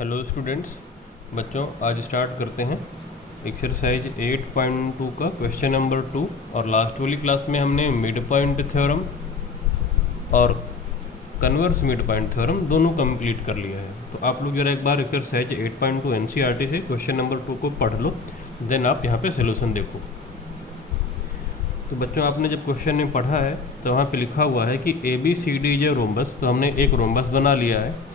Hello students, बच्चों आज start करते हैं एक्सरसाइज 8.2 का क्वेश्चन नंबर 2। और लास्ट वाली क्लास में हमने मिड पॉइंट थ्योरम और कन्वर्स मिड पॉइंट थ्योरम दोनों कंप्लीट कर लिया है। तो आप लोग जरा एक बार एक्सरसाइज 8.2 एनसीईआरटी से क्वेश्चन नंबर 2 को पढ़ लो, देन आप यहाँ पे सोल्यूशन देखो। तो बच्चों आपने जब क्वेश्चन में पढ़ा है तो वहाँ पे लिखा हुआ है कि ए बी सी डी जो रोम्बस, तो हमने एक रोम्बस बना लिया है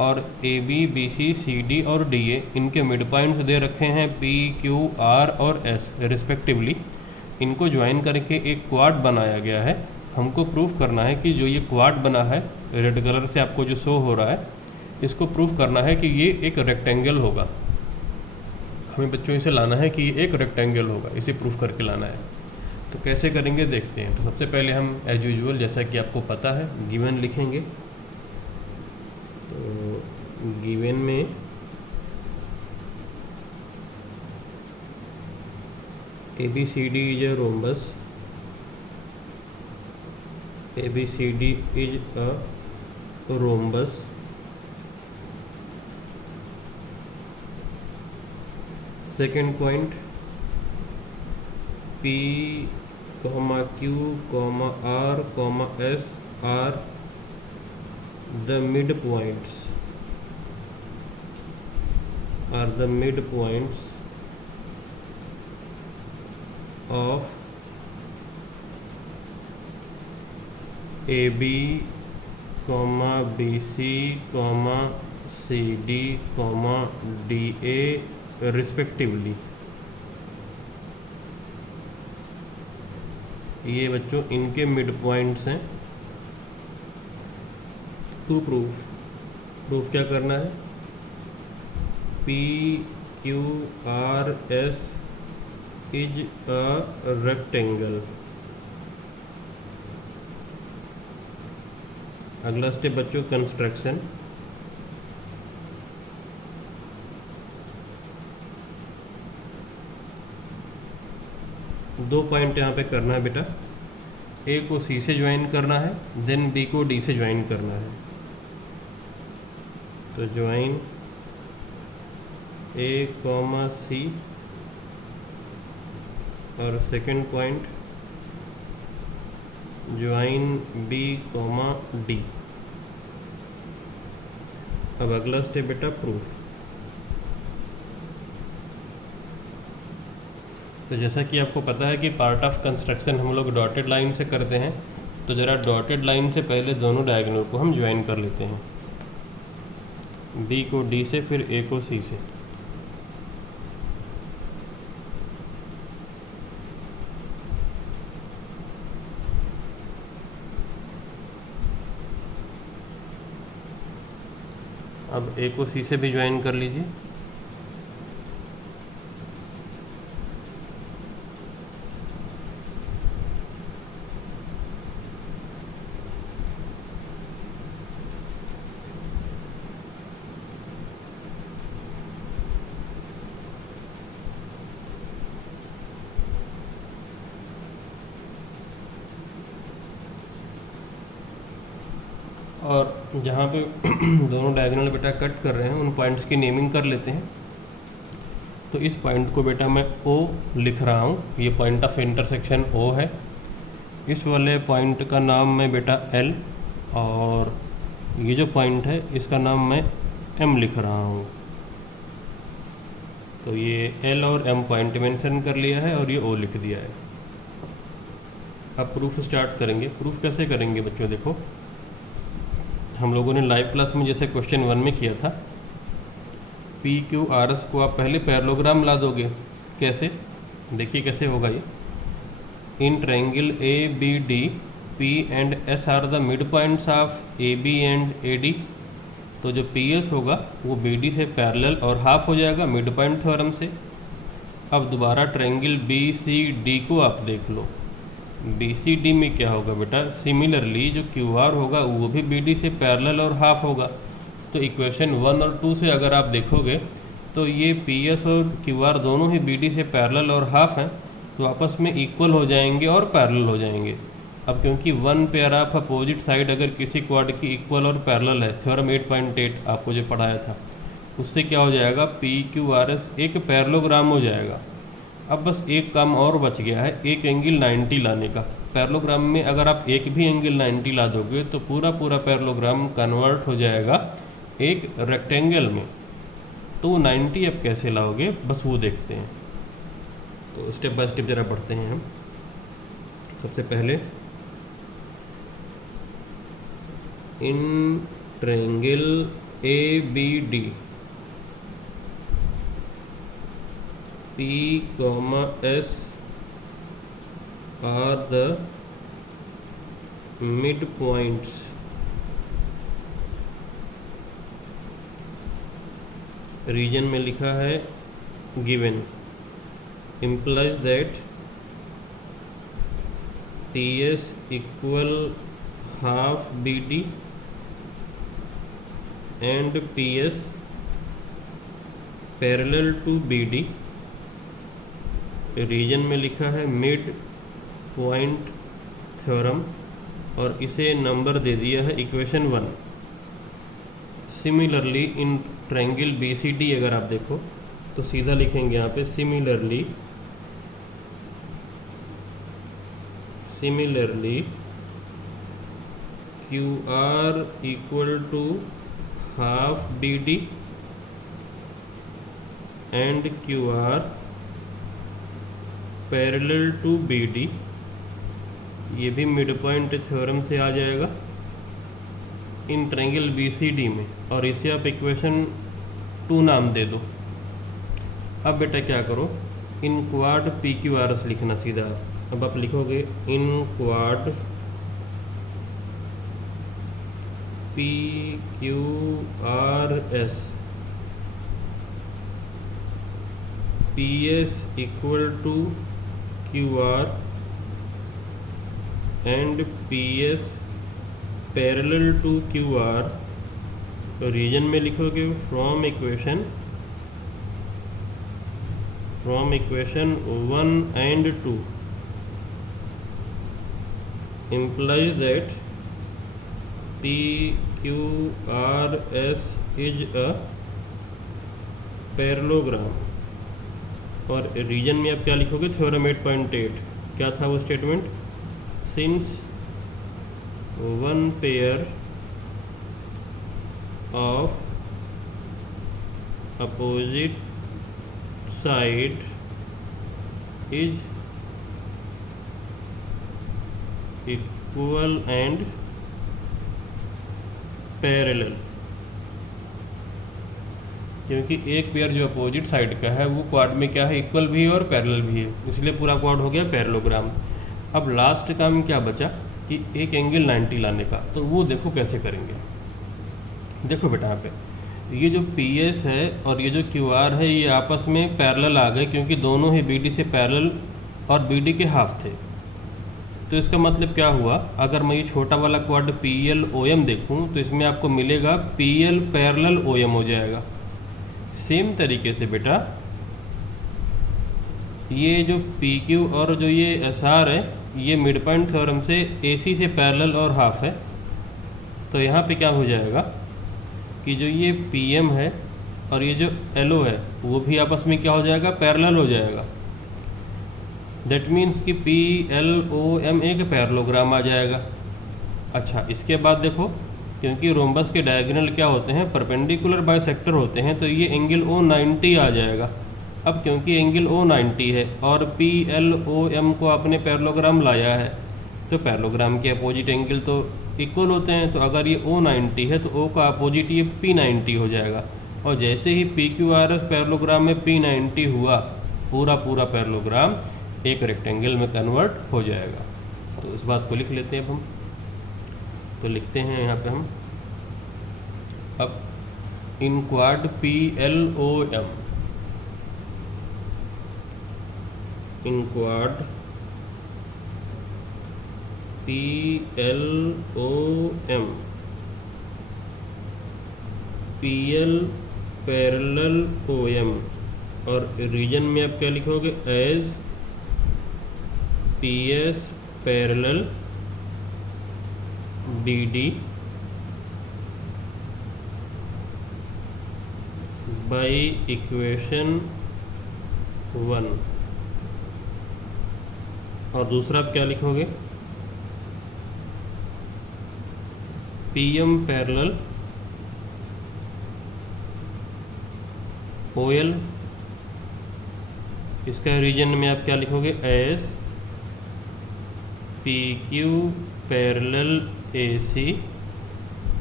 और A B B C C D और डी ए इनके मिड पॉइंट्स दे रखे हैं पी क्यू आर और एस रिस्पेक्टिवली। इनको ज्वाइन करके एक क्वाड बनाया गया है। हमको प्रूफ करना है कि जो ये क्वाड बना है, रेड कलर से आपको जो शो हो रहा है, इसको प्रूफ करना है कि ये एक रेक्टेंगल होगा। हमें बच्चों इसे लाना है कि ये एक रेक्टेंगल होगा, इसे प्रूफ करके लाना है। तो कैसे करेंगे देखते हैं। तो सबसे पहले हम एज यूजुअल, जैसा कि आपको पता है, गिवन लिखेंगे। तो गिवन में A B C D is a rhombus, A B C D is a rhombus second point P, Q, R, S are the midpoints of AB, BC, CD, DA respectively। ये बच्चों इनके mid points हैं। To proof क्या करना है, P, Q, R, S is a rectangle. अगला step बच्चों construction. दो पॉइंट यहाँ पे करना है बेटा, ए को सी से ज्वाइन करना है, देन बी को डी से ज्वाइन करना है। तो ज्वाइन ए कॉमा सी और second point join B comma D. अब अगला स्टेप बेटा प्रूफ। तो जैसा कि आपको पता है कि पार्ट ऑफ कंस्ट्रक्शन हम लोग डॉटेड लाइन से करते हैं। तो ज़रा डॉटेड लाइन से पहले दोनों डायगोनल को हम ज्वाइन कर लेते हैं, बी को डी से, फिर ए को सी से। अब ए को सी से भी ज्वाइन कर लीजिए। और जहाँ पे दोनों डायगोनल बेटा कट कर रहे हैं, उन पॉइंट्स की नेमिंग कर लेते हैं। तो इस पॉइंट को बेटा मैं O लिख रहा हूँ, ये पॉइंट ऑफ इंटरसेक्शन O है। इस वाले पॉइंट का नाम मैं बेटा L, और ये जो पॉइंट है इसका नाम मैं M लिख रहा हूँ। तो ये L और M पॉइंट मेंशन कर लिया है और ये O लिख दिया है। अब प्रूफ स्टार्ट करेंगे। प्रूफ कैसे करेंगे बच्चों, देखो हम लोगों ने लाइव क्लास में जैसे क्वेश्चन 1 में किया था, पी क्यू आर एस को आप पहले पैरेललोग्राम ला दोगे। कैसे, देखिए कैसे होगा ये। In triangle A B D, P and S are the mid points of A B and A D. तो जो पी एस होगा वो बी डी से पैरेलल और हाफ हो जाएगा मिड पॉइंट थ्योरम से। अब दोबारा ट्रायंगल बी सी डी को आप देख लो, बी सी डी में क्या होगा बेटा, सिमिलरली जो क्यू आर होगा वो भी बी डी से पैरेलल और हाफ होगा। तो इक्वेशन 1 और 2 से अगर आप देखोगे तो ये पी एस और क्यू आर दोनों ही बी डी से पैरेलल और हाफ हैं, तो आपस में इक्वल हो जाएंगे और पैरेलल हो जाएंगे। अब क्योंकि one pair of opposite side अगर किसी क्वाड की इक्वल और पैरेलल है, थ्योरम 8.8 आपको जो पढ़ाया था, उससे क्या हो जाएगा, PQRS एक पैरेललोग्राम हो जाएगा। अब बस एक काम और बच गया है, एक एंगल 90 लाने का। पैरेललोग्राम में अगर आप एक भी एंगल 90 ला दोगे तो पूरा पूरा पैरेललोग्राम कन्वर्ट हो जाएगा एक रेक्टेंगल में। तो 90 अब कैसे लाओगे, बस वो देखते हैं। तो स्टेप बाय स्टेप ज़रा पढ़ते हैं हम। सबसे पहले in triangle ABD P, S are the midpoints reason में लिखा है given, implies that TS equal half BD and PS parallel to BD। Reason में लिखा है मिड पॉइंट थ्योरम और इसे नंबर दे दिया है equation 1। Similarly in triangle BCD अगर आप देखो तो सीधा लिखेंगे यहाँ पे similarly QR equal to half BD and QR parallel to BD। ये भी मिड पॉइंट थ्योरम से आ जाएगा इन ट्रायंगल BCD में, और इसे आप इक्वेशन 2 नाम दे दो। अब बेटा क्या करो, इन क्वाड PQRS लिखना सीधा। अब आप लिखोगे in quad PQRS PS equal to QR and PS parallel to QR। तो रीजन में लिखोगे from equation 1 and 2 implies that PQRS is a parallelogram। और रीजन में आप क्या लिखोगे, थ्योरम 8.8। क्या था वो statement, since one pair of opposite side is equal and parallel. क्योंकि एक पेयर जो अपोजिट साइड का है वो क्वाड में क्या है, इक्वल भी है और पैरेलल भी है, इसलिए पूरा क्वाड हो गया पैरेललोग्राम। अब लास्ट काम क्या बचा कि एक एंगल 90 लाने का, तो वो देखो कैसे करेंगे। देखो बेटा यहाँ पे ये जो PS है और ये जो QR है ये आपस में पैरेलल आ गए, क्योंकि दोनों ही BD से पैरेलल और BD के हाफ थे। तो इसका मतलब क्या हुआ, अगर मैं ये छोटा वाला क्वाड PLOM देखूं तो इसमें आपको मिलेगा PL पैरेलल OM हो जाएगा। सेम तरीके से बेटा ये जो PQ और जो ये SR है ये मिड पॉइंट थ्योरम से AC से पैरेलल और हाफ है। तो यहाँ पे क्या हो जाएगा कि जो ये PM है और ये जो LO है वो भी आपस में क्या हो जाएगा, पैरेलल हो जाएगा। दैट मीन्स कि PLOM एक पैरेललोग्राम आ जाएगा। अच्छा, इसके बाद देखो क्योंकि रोम्बस के डायगोनल क्या होते हैं, परपेंडिकुलर बाइसेक्टर होते हैं, तो ये एंगल O 90 आ जाएगा। अब क्योंकि एंगल O 90 है और PLOM को आपने पैरेललोग्राम लाया है तो पैरेललोग्राम के अपोजिट एंगल तो इक्वल होते हैं। तो अगर ये O 90 है तो O का अपोजिट ये P90 हो जाएगा। और जैसे ही PQRS पैरेललोग्राम में P90 हुआ, पूरा पूरा पैरेललोग्राम एक रेक्टेंगल में कन्वर्ट हो जाएगा। तो इस बात को लिख लेते हैं अब हम। तो लिखते हैं यहाँ पे हम अब in quad PLOM, in quad PLOM PL parallel OM, और रीजन में आप क्या लिखोगे, as PS parallel BD by equation 1। और दूसरा आप क्या लिखोगे, PM पैरेलल OL, इसका रीजन में आप क्या लिखोगे, एस PQ पैरेलल AC।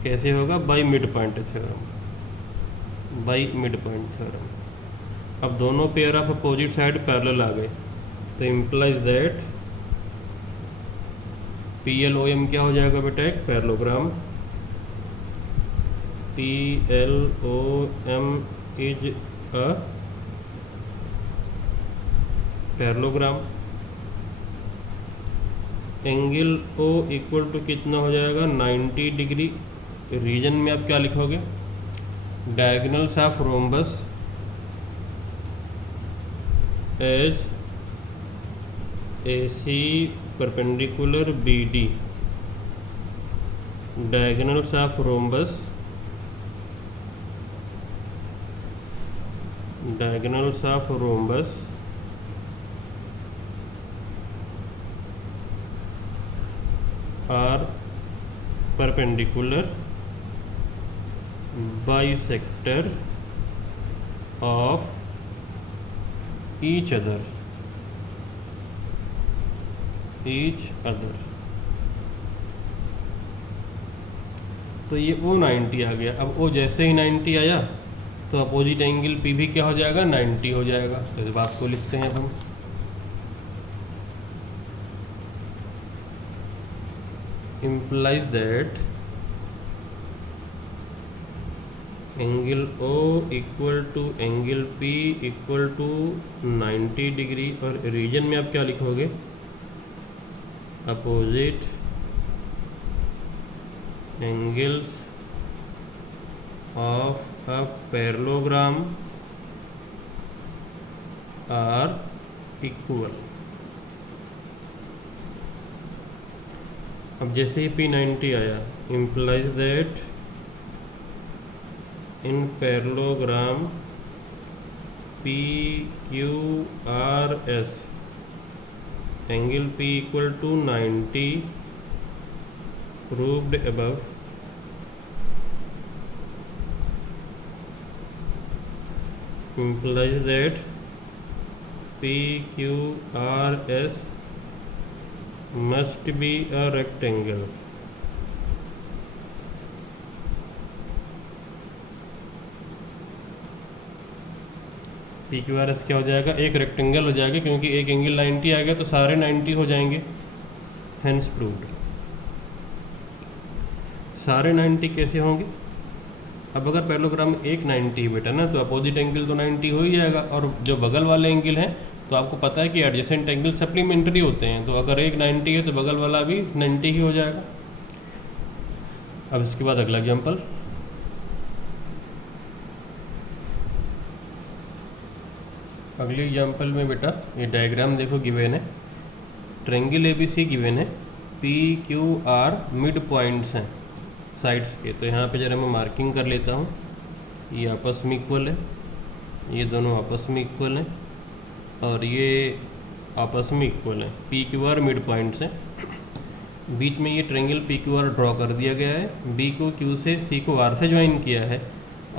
कैसे होगा, by mid point theorem, by mid point theorem. अब दोनों pair of opposite side parallel आ गए, तो इम्प्लाइज दैट PLOM क्या हो जाएगा बेटा, एक parallelogram. PLOM is a parallelogram. Angle O equal to कितना हो जाएगा, 90 डिग्री। रीजन में आप क्या लिखोगे, diagonals of rhombus as AC perpendicular BD, diagonals of rhombus, diagonals of rhombus are perpendicular bisector of each other, तो ये O 90 आ गया। अब O जैसे ही 90 आया तो अपोजिट एंगल P भी क्या हो जाएगा, 90 हो जाएगा। तो इस बात को लिखते हैं अब हम, implies that angle O equal to angle P equal to 90 degree. और रीजन में आप क्या लिखोगे, opposite angles of a parallelogram are equal. अब जैसे ही P90 आया, implies that in parallelogram PQRS angle P equal to 90 proved above, implies that PQRS must be a rectangle। PQRS क्या हो जाएगा, एक रेक्टेंगल हो जाएगा, क्योंकि एक एंगल 90 आ गया तो सारे 90 हो जाएंगे, हेंस प्रूव्ड। सारे 90 कैसे होंगे, अब अगर पैरेललोग्राम एक 90 बेटा ना, तो अपोजिट एंगल तो 90 हो ही जाएगा। और जो बगल वाले एंगल हैं तो आपको पता है कि एडजेसेंट एंगल सप्लीमेंट्री होते हैं, तो अगर एक 90 है तो बगल वाला भी 90 ही हो जाएगा। अब इसके बाद अगला एग्जाम्पल, अगले एग्जाम्पल में बेटा ये डायग्राम देखो गिवन है, ट्रायंगल ABC गिवन है, PQR मिड पॉइंट्स हैं साइड्स के। तो यहाँ पे जरा मैं मार्किंग कर लेता हूँ, ये आपस में इक्वल है, ये दोनों आपस में इक्वल हैं, और ये आपस में इक्वल है। PQR मिड पॉइंट्स हैं, बीच में ये ट्रायंगल PQR ड्रॉ कर दिया गया है। B को Q से, C को R से ज्वाइन किया है,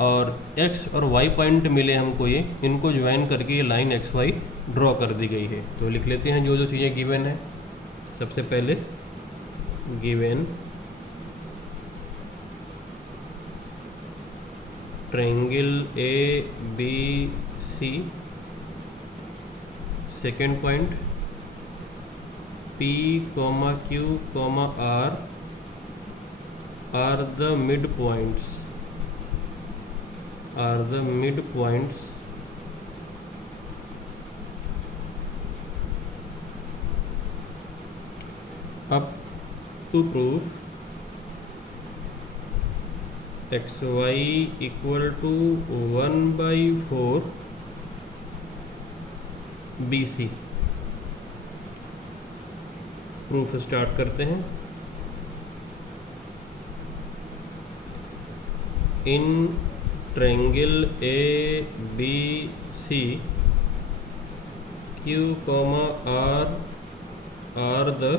और X और Y पॉइंट मिले हमको, ये इनको ज्वाइन करके ये लाइन XY ड्रॉ कर दी गई है। तो लिख लेते हैं जो जो चीज़ें गिवन है। सबसे पहले given triangle ABC, second point P, Q, R are the midpoints, up to prove XY equal to 1/4 BC। Proof start करते हैं। In triangle A B C Q, R are the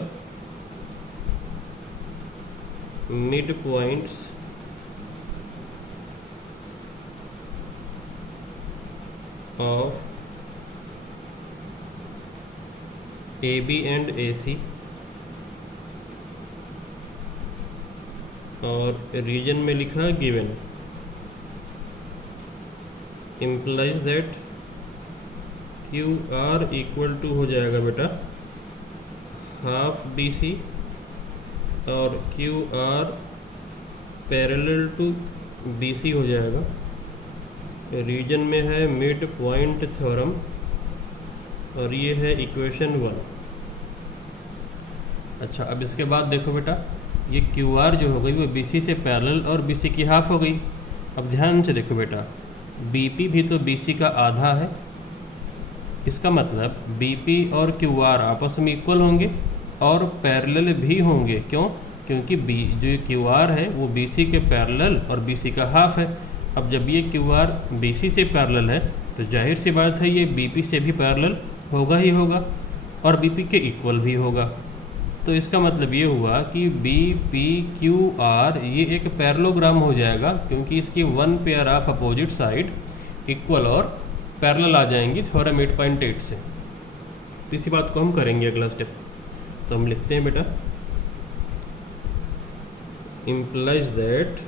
midpoints of AB and AC, और reason में लिखा given, implies that Q R equal to हो जाएगा बेटा half B C, और Q R parallel to B C हो जाएगा। Reason में है मिड पॉइंट थ्योरम, और ये है इक्वेशन 1। अच्छा, अब इसके बाद देखो बेटा, ये क्यू आर जो हो गई वो बी सी से पैरेलल और बी सी की हाफ हो गई। अब ध्यान से देखो बेटा, बी पी भी तो बी सी का आधा है, इसका मतलब BP और QR आपस में इक्वल होंगे और पैरेलल भी होंगे। क्यों? क्योंकि जो QR है वो BC के पैरेलल और BC का हाफ है। अब जब ये QR BC से पैरेलल है तो जाहिर सी बात है ये BP से भी पैरेलल होगा ही होगा और BP के इक्वल भी होगा। तो इसका मतलब ये हुआ कि BPQR ये एक पैरेललोग्राम हो जाएगा, क्योंकि इसकी one pair of opposite side equal और पैरेलल आ जाएंगी थ्योरम 8.8 से। तो इसी बात को हम करेंगे अगला स्टेप। तो हम लिखते हैं बेटा, implies that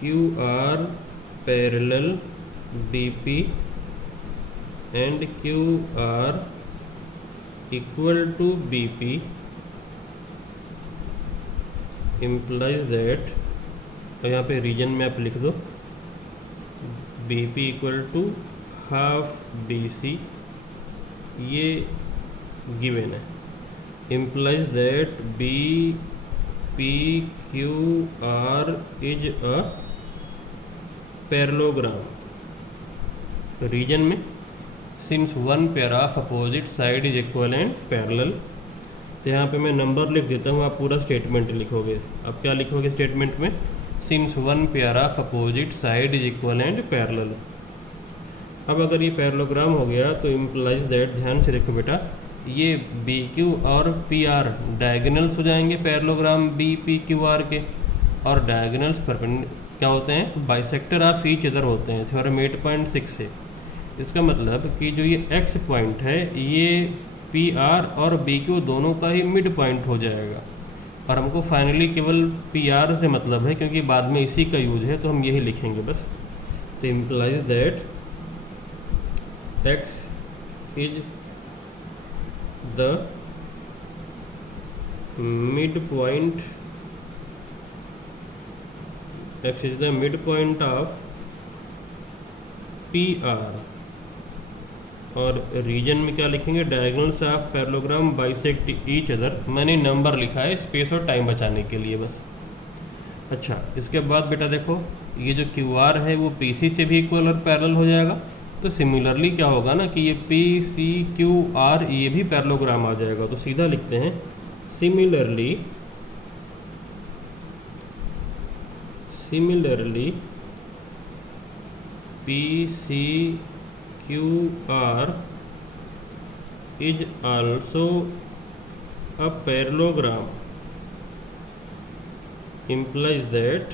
QR parallel BP and QR equal to BP implies that, तो यहाँ पे रीजन में आप लिख दो BP equal to half BC, ये गिवन है। Implies that BPQR is a parallelogram. Reason में since one pair of opposite side is equal and parallel, तो यहाँ पे मैं नंबर लिख देता हूँ, आप पूरा स्टेटमेंट लिखोगे। अब क्या लिखोगे स्टेटमेंट में? Since one pair of opposite side is equal and parallel. अब अगर ये पैरेललोग्राम हो गया तो इम्प्लाइज दैट, ध्यान से देखो बेटा, ये BQ और PR डायगोनल्स हो जाएंगे पैरेललोग्राम BPQR के, और डायगोनल्स क्या होते हैं? बाइसेक्टर ऑफ ईच अदर होते हैं थ्योरम 8.6 से। इसका मतलब कि जो ये X पॉइंट है ये PR और BQ दोनों का ही मिड पॉइंट हो जाएगा, और हमको फाइनली केवल PR से मतलब है क्योंकि बाद में इसी का यूज है, तो हम यही लिखेंगे बस। तो implies that X is the mid point, X is the mid point of PR, और रीजन में क्या लिखेंगे? Diagonals of parallelogram bisect each other. मैंने नंबर लिखा है स्पेस और टाइम बचाने के लिए बस। अच्छा, इसके बाद बेटा देखो, ये जो QR है वो PC से भी इक्वल और पैरेलल हो जाएगा, तो सिमिलरली क्या होगा ना कि ये PCQR ये भी पैरेललोग्राम आ जाएगा। तो सीधा लिखते हैं similarly PCQR is also a parallelogram, implies that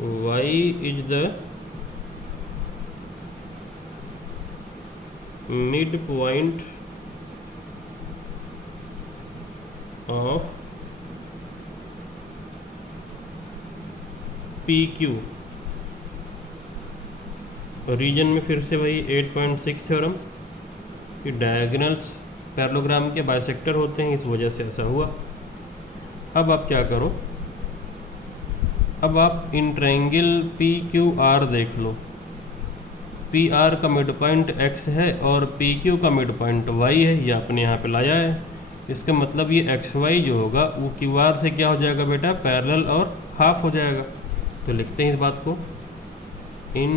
Y is the midpoint of PQ। Reason में फिर से वही 8.6 थ्योरम कि डायगोनल्स पैरेललोग्राम के बाइसेक्टर होते हैं, इस वजह से ऐसा हुआ। अब आप क्या करो, अब आप इन ट्रायंगल PQR देख लो। PR का मिड पॉइंट X है और PQ का मिड पॉइंट Y है, ये आपने यहाँ पे लाया है। इसका मतलब ये XY जो होगा वो QR से क्या हो जाएगा बेटा? पैरेलल और हाफ हो जाएगा। तो लिखते हैं इस बात को, in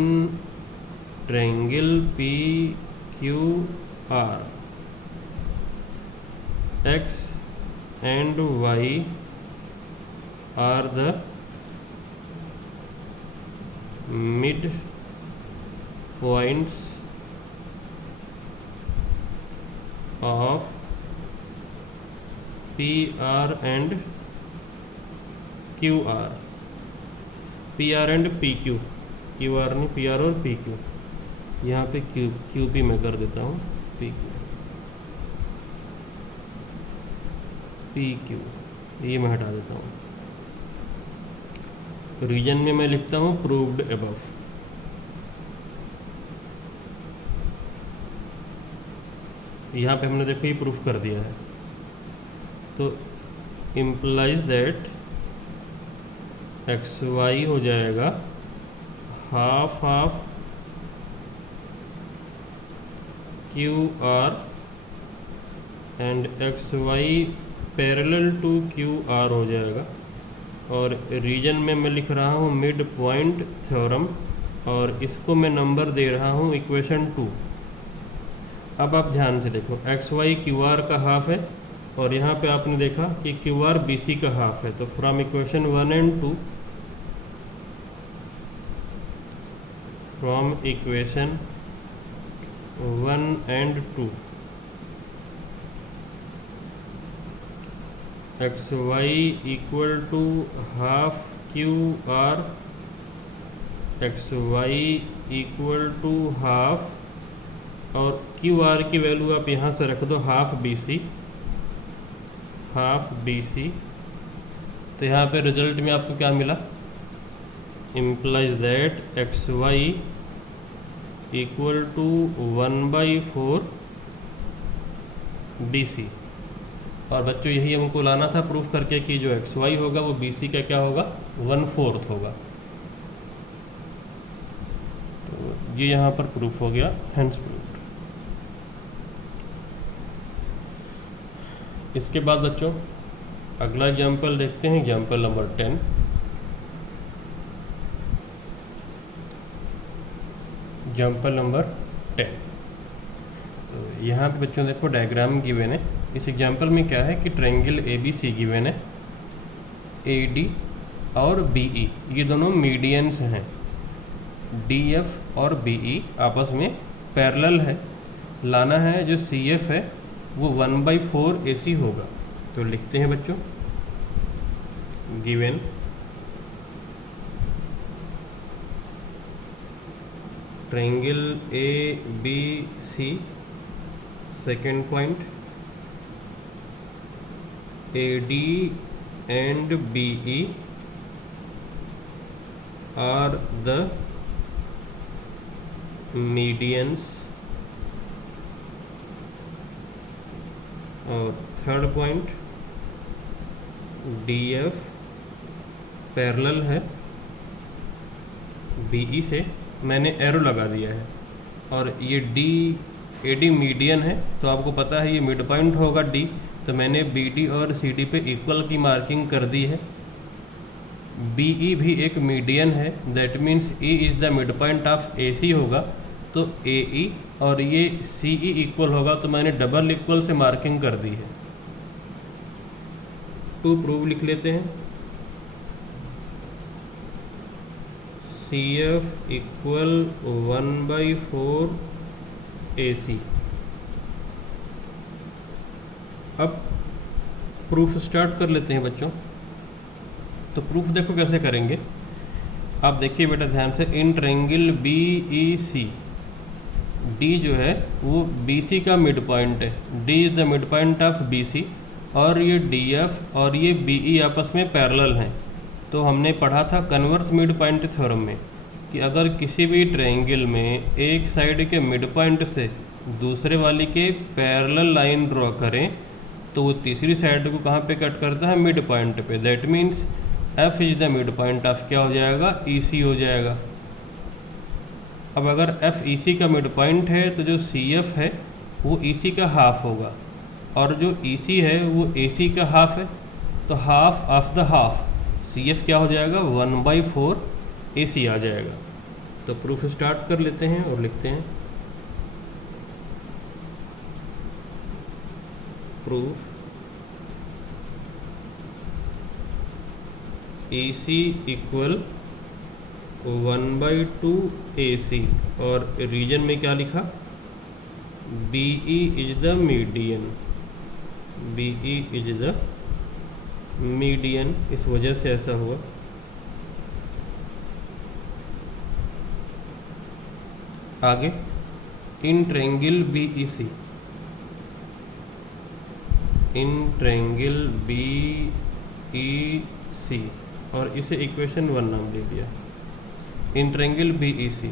triangle PQR X and Y are the mid points of P R and Q R, P R and P Q, Q R नहीं, पी आर और पी क्यू, यहाँ पे क्यू पी मैं कर देता हूँ, पी क्यू ये मैं हटा देता हूँ। रीजन में मैं लिखता हूँ प्रूव्ड अबव। यहाँ पे हमने देखो ये प्रूफ कर दिया है, तो इम्प्लाइज दैट एक्स वाई हो जाएगा half of Q R and X Y parallel to Q R हो जाएगा। और रीजन में मैं लिख रहा हूँ मिड पॉइंट थ्योरम, और इसको मैं नंबर दे रहा हूँ इक्वेशन 2। अब आप ध्यान से देखो, एक्स वाई क्यू आर का हाफ है, और यहाँ पे आपने देखा कि क्यू आर बी सी का हाफ है। तो from equation 1 and 2, from equation 1 and 2, X Y equal to half Q R, X Y equal to half, और क्यू आर की वैल्यू आप यहाँ से रख दो half B C, half B C. तो यहाँ पे रिजल्ट में आपको क्या मिला, implies that X Y equal to 1/4 B C. और बच्चों यही हमको लाना था प्रूफ करके कि जो एक्स वाई होगा वो बी सी का क्या होगा, 1/4 होगा। तो ये यहाँ पर प्रूफ हो गया, हेंस प्रूफ्ड। इसके बाद बच्चों अगला एग्जाम्पल देखते हैं, एग्जाम्पल नंबर 10। Example number 10। तो यहाँ पे बच्चों देखो डायग्राम गिवन है। इस एग्जाम्पल में क्या है कि triangle A B C given है, ए डी और बी ई ये दोनों मीडियंस हैं, डी एफ और बी ई आपस में पैरेलल है। लाना है जो सी एफ है वो 1/4 ए सी होगा। तो लिखते हैं बच्चों, given triangle A B C, second point AD and BE are the medians, और थर्ड पॉइंट DF पैरेलल है BE से, मैंने एरो लगा दिया है, और ये AD मीडियन है। तो आपको पता है ये मिड पॉइंट होगा D, तो मैंने BD और CD पे इक्वल की मार्किंग कर दी है। BE भी एक मीडियन है, that means E is the mid point of AC होगा। तो AE और ये CE इक्वल होगा, तो मैंने डबल इक्वल से मार्किंग कर दी है। टू प्रूव लिख लेते हैं, CF इक्वल 1/4 AC। अब प्रूफ स्टार्ट कर लेते हैं बच्चों। तो प्रूफ देखो कैसे करेंगे, आप देखिए बेटा ध्यान से। इन ट्रायंगल BEC, D जो है वो BC का मिड पॉइंट है, D is the mid point of BC, और ये DF और ये BE आपस में पैरेलल हैं। तो हमने पढ़ा था कन्वर्स मिड पॉइंट थ्योरम में कि अगर किसी भी ट्रायंगल में एक साइड के मिड पॉइंट से दूसरे वाली के पैरेलल लाइन ड्रॉ करें, तो वो तीसरी साइड को कहाँ पे कट करता है, मिड पॉइंट पे। That means F is the mid point of क्या हो जाएगा, EC हो जाएगा। अब अगर F EC का मिड पॉइंट है तो जो CF है वो EC का हाफ होगा, और जो EC है वो AC का हाफ है। तो half of the half CF क्या हो जाएगा, 1/4 AC आ जाएगा। तो प्रूफ स्टार्ट कर लेते हैं और लिखते हैं, प्रूफ EC इक्वल 1/2 AC और रीजन में क्या लिखा, BE is the median, BE is the median, इस वजह से ऐसा हुआ। आगे in triangle BEC, in triangle BEC और इसे इक्वेशन 1 नाम दे दिया। In triangle BEC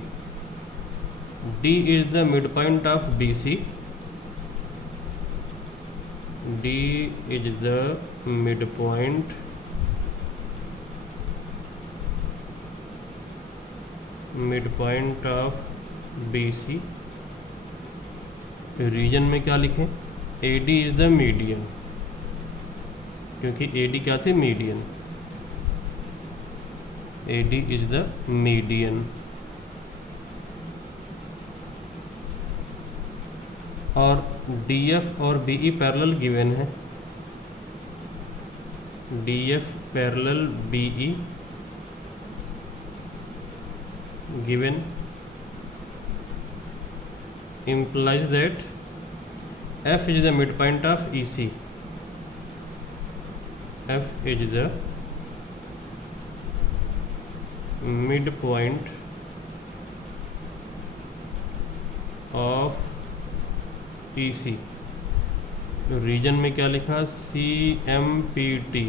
D is the mid point of BC, D is the mid point of BC। Reason में क्या लिखें, AD इज द मीडियन, क्योंकि AD क्या थे, median, AD is the median. और DF और BE पैरेलल गिवन है, DF parallel BE given implies that F is the midpoint of EC, F is the midpoint of EC। Reason में क्या लिखा, CMPT,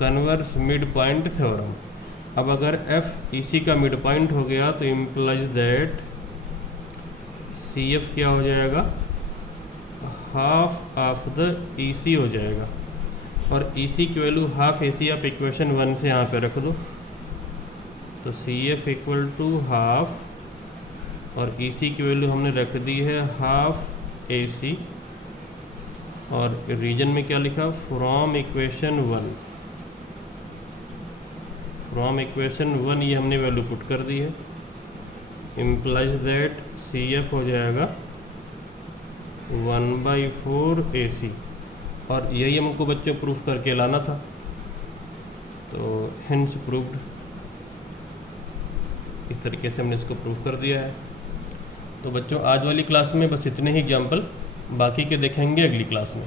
converse mid point theorem. अब अगर F EC का mid point हो गया तो इम्प्लाइज दैट CF क्या हो जाएगा, हाफ ऑफ द EC हो जाएगा। और EC की वैल्यू हाफ AC आप इक्वेशन 1 से यहाँ पे रख दो, तो CF इक्वल टू हाफ, और EC की वैल्यू हमने रख दी है हाफ AC। और रीजन में क्या लिखा, फ्रॉम इक्वेशन 1, फ्रॉम इक्वेशन 1 ये हमने वैल्यू पुट कर दी है। इम्प्लाइज दैट CF हो जाएगा 1/4 AC। और यही हमको बच्चों प्रूफ करके लाना था, तो हेंस प्रूव्ड, इस तरीके से हमने इसको प्रूफ कर दिया है। तो बच्चों आज वाली क्लास में बस इतने ही एग्जाम्पल, बाकी के देखेंगे अगली क्लास में।